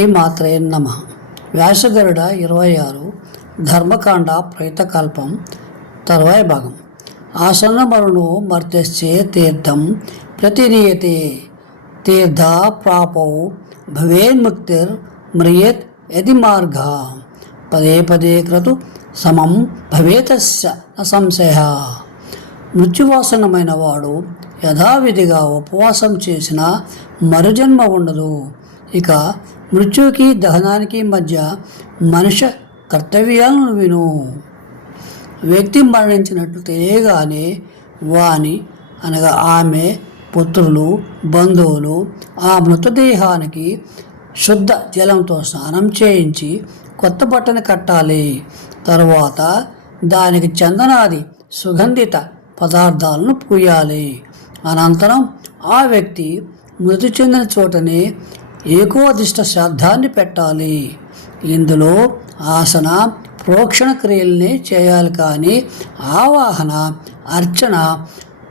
శ్రీమాత్రే నమ. వ్యాసగరుడ ఇరవై ఆరు ధర్మకాండ ప్రేతకల్పం తరువాయి భాగం. ఆసన్నమరుణు మర్త్యశ్చే తీర్థం ప్రతినీయతే తీర్థ ప్రాపౌ భవేన్ముక్తిర్ మ్రియేత్ యది మార్గ. పదే పదే క్రతు సమం భవేతస్య సంశయ. మృత్యువాసనమైన వాడు యథావిధిగా ఉపవాసం చేసిన మరుజన్మ ఉండదు. ఇక మృత్యుకి దహనానికి మధ్య మనుష్య కర్తవ్యాలను విను. వ్యక్తి మరణించినట్లు తెలియగానే వాని అనగా ఆమె పుత్రులు బంధువులు ఆ మృతదేహానికి శుద్ధ జలంతో స్నానం చేయించి కొత్త బట్టను కట్టాలి. తరువాత దానికి చందనాది సుగంధిత పదార్థాలను పూయాలి. అనంతరం ఆ వ్యక్తి మృతి చెందిన చోటనే ఏకోదిష్ట శ్రాద్ధాన్ని పెట్టాలి. ఇందులో ఆసన ప్రోక్షణ క్రియల్ని చేయాలి కానీ ఆవాహన అర్చన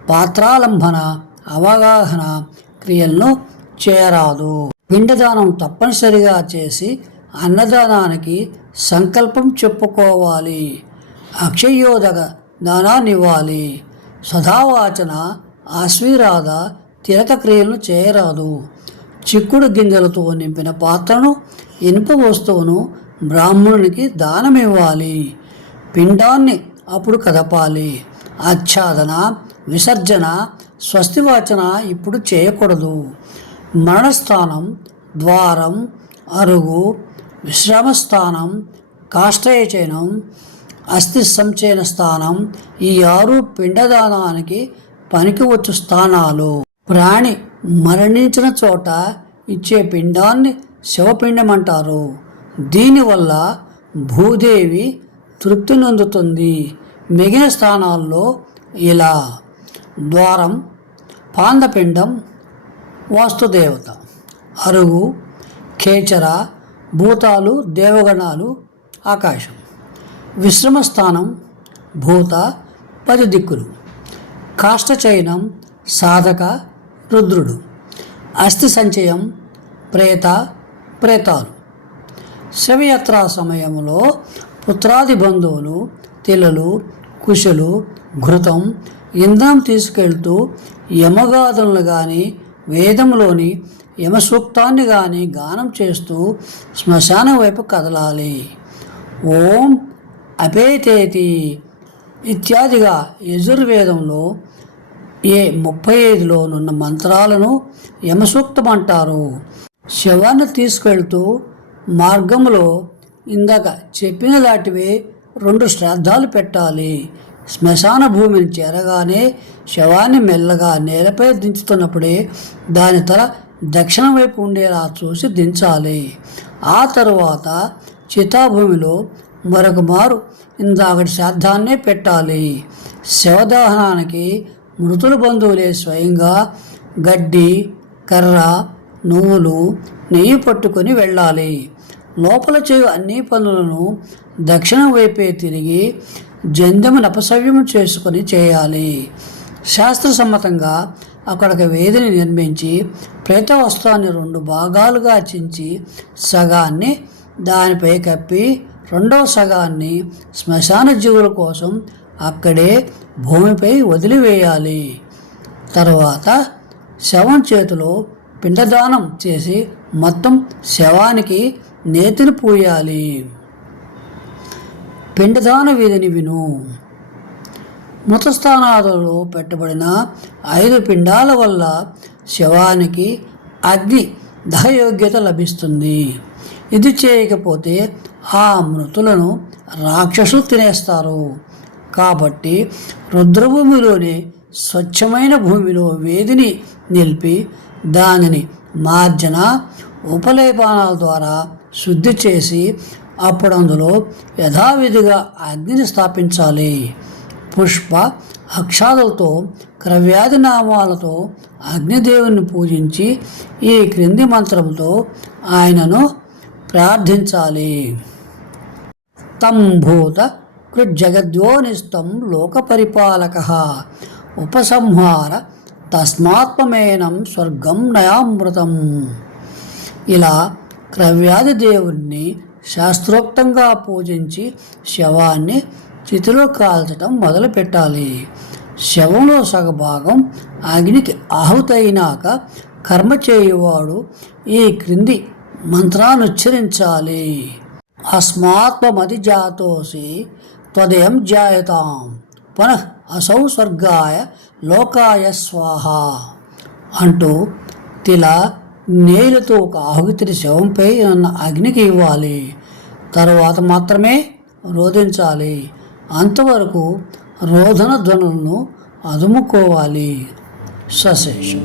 పాత్రాలంబన అవగాహన క్రియలను చేయరాదు. పిండదానం తప్పనిసరిగా చేసి అన్నదానానికి సంకల్పం చెప్పుకోవాలి. అక్షయోదక దానాన్ని ఇవ్వాలి సదావాచన ఆశ్వీరాధ తిలక క్రియలను చేయరాదు. చిక్కుడు గింజలతో నింపిన పాత్రను ఇనుప వస్తువును బ్రాహ్మణునికి దానమివ్వాలి. పిండాన్ని అప్పుడు కదపాలి. ఆచ్ఛాదన విసర్జన స్వస్తివాచన ఇప్పుడు చేయకూడదు. మరణస్థానం ద్వారం అరుగు విశ్రమస్థానం కాష్టయచయనం అస్థి సంచయన స్థానం ఈ ఆరు పిండదానానికి పనికివచ్చు స్థానాలు ప్రాణి మరణించిన చోట ఇచ్చే పిండాన్ని శవపిండం అంటారు దీనివల్ల భూదేవి తృప్తి నొందుతుంది. మిగిలిన స్థానాల్లో ఇలా. ద్వారం పాందపిండం వాస్తుదేవత. అరుగు కేచర భూతాలు దేవగణాలు ఆకాశం. విశ్రమస్థానం భూత పది దిక్కులు. కాష్టచయనం సాధక రుద్రుడు. అస్థి సంచయం ప్రేత ప్రేతాలు. శవయాత్రా సమయంలో పుత్రాది బంధువులు తిలలు కుశలు ఘృతం ఇంధనం తీసుకెళ్తూ యమగాథలను కానీ వేదంలోని యమసూక్తాన్ని కానీ గానం చేస్తూ శ్మశానం వైపు కదలాలి. ఓం అపేతేతి ఇత్యాదిగా యజుర్వేదంలో ఏ ముప్పై ఐదులోనున్న మంత్రాలను యమసూక్తం అంటారు శవాన్ని తీసుకెళ్తూ మార్గంలో ఇందాక చెప్పిన దాటివే రెండు శ్రాద్ధాలు పెట్టాలి. శ్మశాన భూమిని చేరగానే శవాన్ని మెల్లగా నేలపై దించుతున్నప్పుడే దాని తల దక్షిణం వైపు ఉండేలా చూసి దించాలి. ఆ తరువాత చితాభూమిలో మరొక మారు ఇందాకటి శ్రాద్ధాన్నే పెట్టాలి. శవదహనానికి మృతుల బంధువులే స్వయంగా గడ్డి కర్ర నువ్వులు నెయ్యి పట్టుకొని వెళ్ళాలి. లోపల చేయు అన్ని పనులను దక్షిణం వైపే తిరిగి జంధ్యము నపసవ్యము చేసుకొని చేయాలి. శాస్త్రసమ్మతంగా అక్కడ ఒక వేదిని నిర్మించి ప్రేత వస్త్రాన్ని రెండు భాగాలుగా చించి సగాన్ని దానిపై కప్పి రెండవ సగాన్ని శ్మశాన జీవుల కోసం అక్కడే భూమిపై వదిలివేయాలి. తర్వాత శవం చేతిలో పిండదానం చేసి మొత్తం శవానికి నేతిని పూయాలి. పిండదాన వీధిని విను. మృతస్థానాలలో పెట్టబడిన ఐదు పిండాల వల్ల శవానికి అగ్ని దహయోగ్యత లభిస్తుంది. ఇది చేయకపోతే ఆ మృతులను రాక్షసులు తినేస్తారు. కాబట్టి రుద్రభూమిలోని స్వచ్ఛమైన భూమిలో వేదిని నిలిపి దానిని మార్జన ఉపలేపానాల ద్వారా శుద్ధి చేసి అప్పుడు అందులో యథావిధిగా అగ్నిని స్థాపించాలి. పుష్ప అక్షాదులతో క్రవ్యాధి నామాలతో అగ్నిదేవుని పూజించి ఈ క్రింది మంత్రంతో ఆయనను ప్రార్థించాలి. తంభూత కృజ్జగద్యోనిస్తం లోకపరిపాలక ఉపసంహార తస్మాత్మమేనం స్వర్గం నయామృతం. ఇలా క్రవ్యాధి దేవుణ్ణి శాస్త్రోక్తంగా పూజించి శవాన్ని చితిలో కాల్చడం మొదలు పెట్టాలి శవంలో సగభాగం అగ్నికి ఆహుతైనాక కర్మ చేయువాడు ఈ క్రింది మంత్రానుచ్చరించాలి. అస్మాత్మమతి జాతోసి త్వదయం జాయతాం పునః అసౌ స్వర్గాయ లోకాయ స్వాహ అంటూ తిలా నేలతో ఒక ఆహుతిని శవంపై ఉన్న అగ్నికి ఇవ్వాలి. తరువాత మాత్రమే రోధించాలి. అంతవరకు రోధన ధ్వనులను అదుముకోవాలి. సశేషం.